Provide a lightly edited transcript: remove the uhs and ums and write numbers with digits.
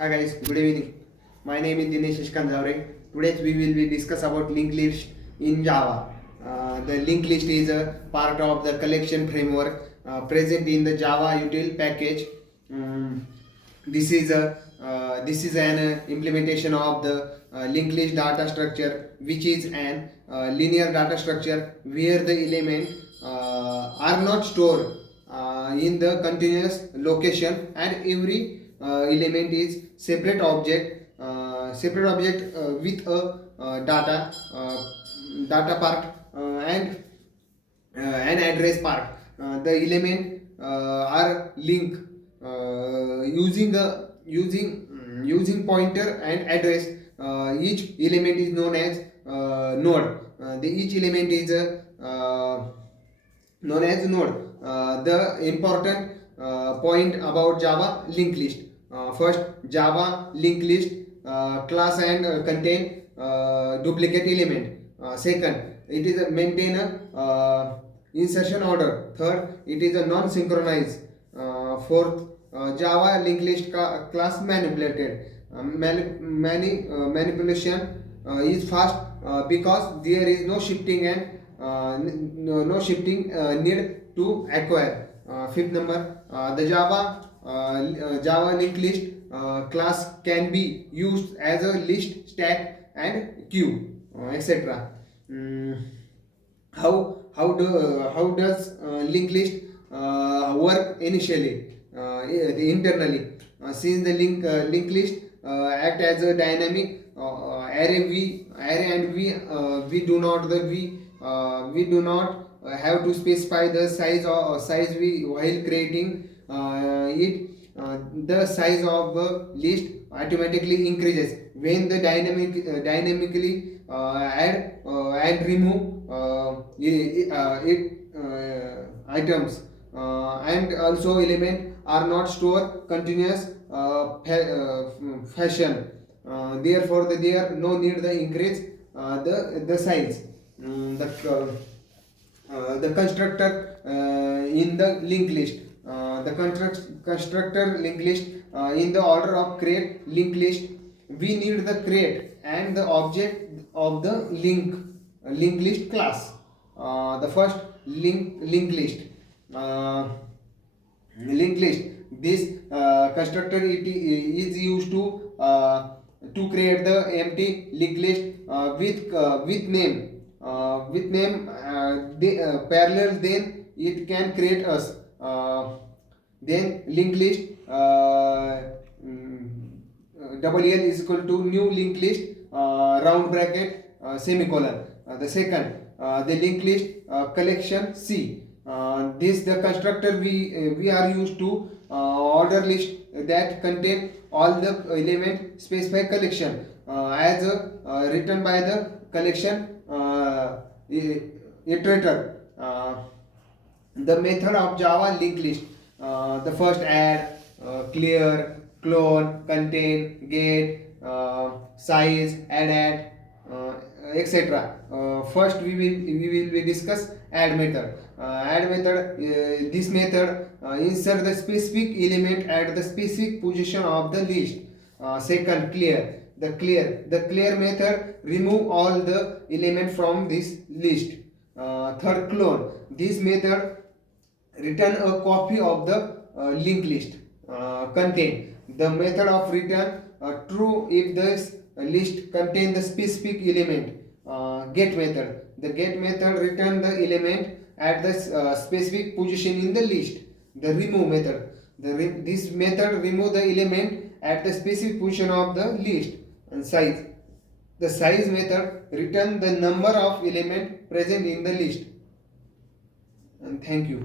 Hi guys, good evening. My name is Dinesh Ishkanjavre. Today we will be discuss about linked list in Java. The linked list is a part of the collection framework present in the Java util package. Um, this is an implementation of the linked list data structure, which is an linear data structure where the element are not stored in the continuous location, and every element is separate object with a data part and an address part. The element are linked using pointer and address. Each element is known as node. Each element is known as node. The important point about Java linked list. First, Java linked list class and contain duplicate element. Second, it is a maintain a insertion order. Third, it is a non-synchronized. Fourth, Java linked list class manipulated. Manipulation is fast because there is no shifting and no shifting need to acquire. Fifth number, the Java linked list class can be used as a list, stack, and queue, etc. How does linked list work initially, internally? Since the linked list act as a dynamic array, and we do not have to specify the size while creating it. The size of the list automatically increases when the dynamically add and remove items, and also element are not stored continuous fashion. Therefore, there no need the increase the size. The constructor in the linked list. The constructor linked list in the order of create linked list. We need the create and the object of the linked list class. The first linked list. Linked list. This constructor is used to create the empty linked list with name parallel. Then it can create us. Then linked list double L is equal to new linked list round bracket semicolon. The second, the linked list collection C. This the constructor we are used to order list that contain all the element specified collection as written by the collection iterator. The method of Java linked list. The first add, clear, clone, contain, get, size, add, etc. First we will discuss add method. This method insert the specific element at the specific position of the list. Second, clear. The clear method remove all the element from this list. Third, clone. This method return a copy of the linked list. Contain. The method of return true if this list contain the specific element. Get method. The get method return the element at the specific position in the list. The remove method. This method remove the element at the specific position of the list. And size. The size method return the number of element present in the list. And thank you.